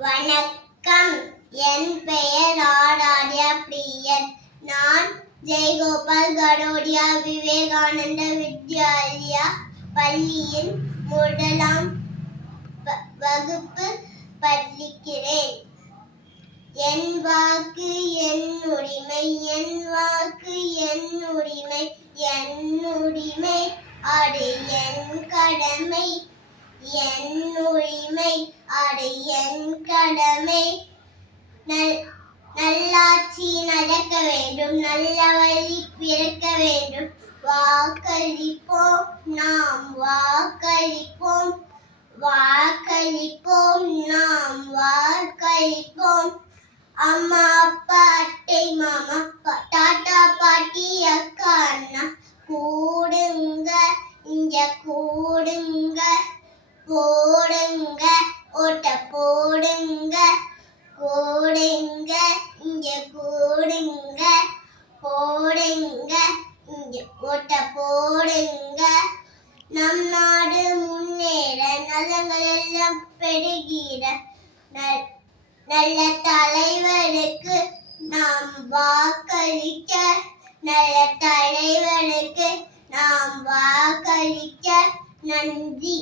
வணக்கம். என் பெயர் ஆராத்யா பிரியன். நான் ஜெயகோபால் கரோடியா விவேகானந்த வித்யாலயா பள்ளியின் முதலாம் வகுப்பு படிக்கிறேன். என் வாக்கு என் உரிமை, என் வாக்கு என் உரிமை, என் உரிமை அது என் கடமை, என் உரிமை அது என் கடமை. நல்லாட்சி நடக்க வேண்டும், நல்ல வழி பிறக்க வேண்டும். வாக்களிப்போம், நாம் வாக்களிப்போம், வாக்களிப்போம், நாம் வாக்களிப்போம். அம்மா அப்பா அத்தை மாமா தாத்தா பாட்டி அக்கா அண்ணா கூடுங்க, இங்க கூடுங்க, போடுங்க ஓட்ட போடுங்க, கூடுங்க இங்க கூடுங்க, போடுங்க இங்க ஓட்ட போடுங்க. நம் நாடு முன்னேற, நலங்கள் எல்லாம் பெருகிட, நல்ல தலைவருக்கு நாம் வாக்களிக்க, நல்ல தலைவருக்கு நாம் வாக்களிக்க. நன்றி.